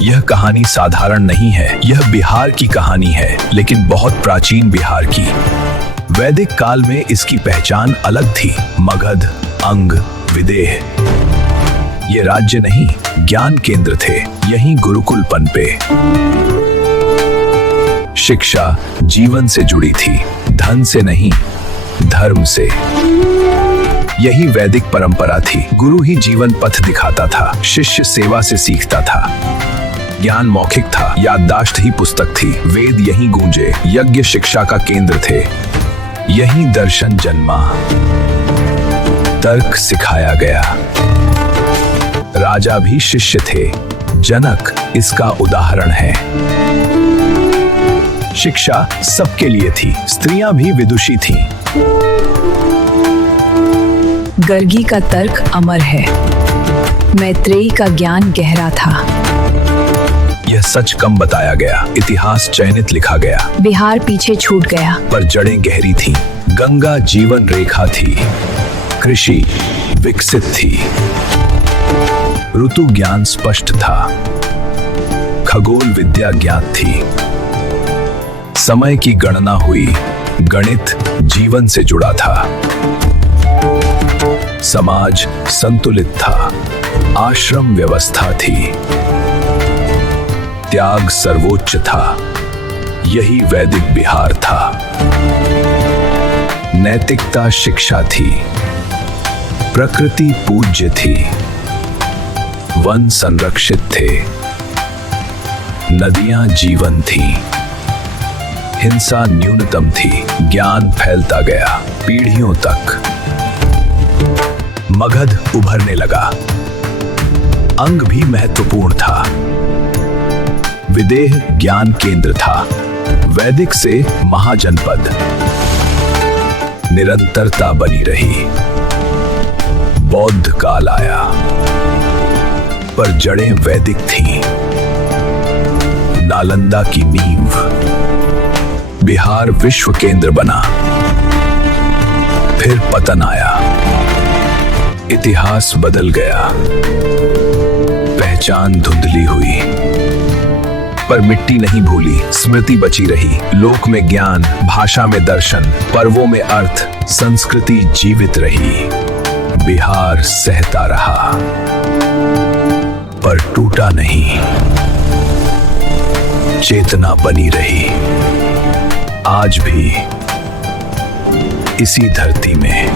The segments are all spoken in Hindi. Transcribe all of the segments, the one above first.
यह कहानी साधारण नहीं है, यह बिहार की कहानी है, लेकिन बहुत प्राचीन बिहार की। वैदिक काल में इसकी पहचान अलग थी। मगध, अंग, विदेह, ये राज्य नहीं, ज्ञान केंद्र थे। यहीं गुरुकुल पनपे। शिक्षा जीवन से जुड़ी थी, धन से नहीं, धर्म से। यही वैदिक परंपरा थी। गुरु ही जीवन पथ दिखाता था, शिष्य सेवा से सीखता था। ज्ञान मौखिक था, याददाश्त ही पुस्तक थी। वेद यहीं गूंजे, यज्ञ शिक्षा का केंद्र थे। यहीं दर्शन जन्मा, तर्क सिखाया गया। राजा भी शिष्य थे, जनक इसका उदाहरण है। शिक्षा सबके लिए थी, स्त्रियां भी विदुषी थीं। गर्गी का तर्क अमर है, मैत्रेयी का ज्ञान गहरा था। यह सच कम बताया गया, इतिहास चयनित लिखा गया। बिहार पीछे छूट गया, पर जड़ें गहरी थीं। गंगा जीवन रेखा थी, कृषि विकसित थी, ऋतु ज्ञान स्पष्ट था, खगोल विद्या ज्ञात थी, समय की गणना हुई, गणित जीवन से जुड़ा था, समाज संतुलित था, आश्रम व्यवस्था थी, त्याग सर्वोच्च था। यही वैदिक बिहार था। नैतिकता शिक्षा थी, प्रकृति पूज्य थी, वन संरक्षित थे, नदियां जीवन थी, हिंसा न्यूनतम थी, ज्ञान फैलता गया पीढ़ियों तक। मगध उभरने लगा, अंग भी महत्वपूर्ण था, विदेह ज्ञान केंद्र था, वैदिक से महाजनपद। निरंतरता बनी रही। बौद्ध काल आया, पर जड़ें वैदिक थीं। नालंदा की नींव, बिहार विश्व केंद्र बना। फिर पतन आया, इतिहास बदल गया, पहचान धुंधली हुई, पर मिट्टी नहीं भूली, स्मृति बची रही। लोक में ज्ञान, भाषा में दर्शन, पर्वों में अर्थ, संस्कृति जीवित रही। बिहार सहता रहा, पर टूटा नहीं, चेतना बनी रही। आज भी इसी धरती में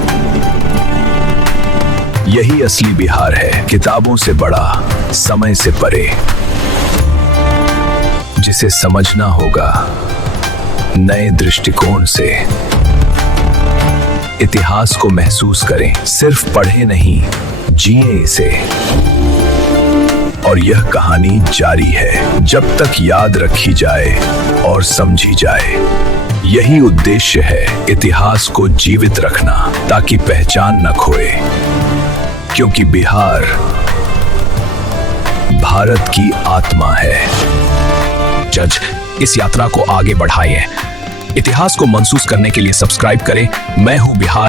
यही असली बिहार है, किताबों से बड़ा, समय से परे, जिसे समझना होगा नए दृष्टिकोण से। इतिहास को महसूस करें, सिर्फ पढ़े नहीं, जिए इसे। और यह कहानी जारी है, जब तक याद रखी जाए और समझी जाए। यही उद्देश्य है, इतिहास को जीवित रखना, ताकि पहचान न खोए। क्योंकि बिहार भारत की आत्मा है। जज, इस यात्रा को आगे बढ़ाएं। इतिहास को महसूस करने के लिए सब्सक्राइब करें। मैं हूं बिहार।